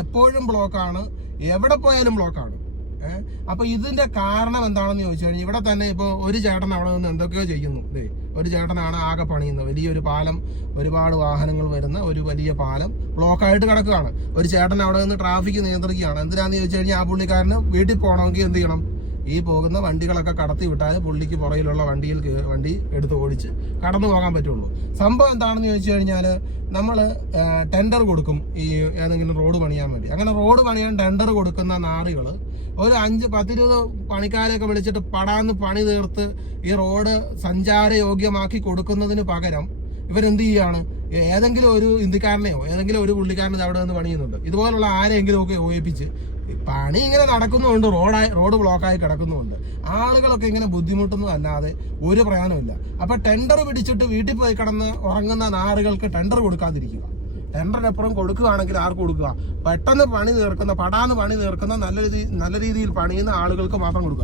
എപ്പോഴും ബ്ലോക്കാണ്, എവിടെ പോയാലും ബ്ലോക്കാണ്. അപ്പൊ ഇതിന്റെ കാരണം എന്താണെന്ന് ചോദിച്ചു കഴിഞ്ഞാൽ ഇവിടെ തന്നെ ഇപ്പൊ ഒരു ചേട്ടൻ അവിടെ നിന്ന് എന്തൊക്കെയോ ചെയ്യുന്നു. ഒരു ചേട്ടനാണ് ആകെ പണിയുന്നത്, വലിയൊരു പാലം, ഒരുപാട് വാഹനങ്ങൾ വരുന്ന ഒരു വലിയ പാലം ബ്ലോക്കായിട്ട് കിടക്കുകയാണ്. ഒരു ചേട്ടൻ അവിടെ നിന്ന് ട്രാഫിക് നിയന്ത്രിക്കുകയാണ്. എന്തിനാന്ന് ചോദിച്ചു കഴിഞ്ഞാൽ ആ പുള്ളിക്കാരന് വീട്ടിൽ പോകണമെങ്കിൽ എന്ത് ചെയ്യണം? ഈ പോകുന്ന വണ്ടികളൊക്കെ കടത്തി വിട്ടാൽ പുള്ളിക്ക് പുറകിലുള്ള വണ്ടി എടുത്ത് ഓടിച്ച് കടന്നു പോകാൻ പറ്റുള്ളൂ. സംഭവം എന്താണെന്ന് ചോദിച്ചു കഴിഞ്ഞാൽ നമ്മൾ ടെൻഡർ കൊടുക്കും ഈ ഏതെങ്കിലും റോഡ് പണിയാൻ വേണ്ടി. അങ്ങനെ റോഡ് പണിയാൻ ടെൻഡർ കൊടുക്കുന്ന നാറികൾ ഒരു 5-10-20 പണിക്കാരെയൊക്കെ വിളിച്ചിട്ട് പടാന്ന് പണി തീർത്ത് ഈ റോഡ് സഞ്ചാരയോഗ്യമാക്കി കൊടുക്കുന്നതിന് പകരം ഇവരെന്ത് ചെയ്യാണ്? ഏതെങ്കിലും ഒരു ഇന്ത്യക്കാരനെയോ ഏതെങ്കിലും ഒരു പുള്ളിക്കാരനെ അവിടെ നിന്ന് പണിയുന്നുണ്ട്. ഇതുപോലുള്ള ആരെങ്കിലും ഒക്കെ ഓയിപ്പിച്ച് പണി ഇങ്ങനെ നടക്കുന്നുണ്ട്, റോഡ് ബ്ലോക്കായി കിടക്കുന്നുണ്ട്. ആളുകളൊക്കെ ഇങ്ങനെ ബുദ്ധിമുട്ടുന്നതല്ലാതെ ഒരു പ്രയോജനമില്ല. അപ്പൊ ടെൻഡർ പിടിച്ചിട്ട് വീട്ടിൽ പോയി കിടന്ന് ഉറങ്ങുന്ന നാറുകൾക്ക് ടെൻഡർ കൊടുക്കാതിരിക്കുക. ടെൻഡറിനപ്പുറം കൊടുക്കുകയാണെങ്കിൽ ആർക്ക് കൊടുക്കുക? പെട്ടെന്ന് പണി തീർക്കുന്ന, പടാന്ന് പണി തീർക്കുന്ന, നല്ല രീതിയിൽ പണിയുന്ന ആളുകൾക്ക് മാത്രം കൊടുക്കുക.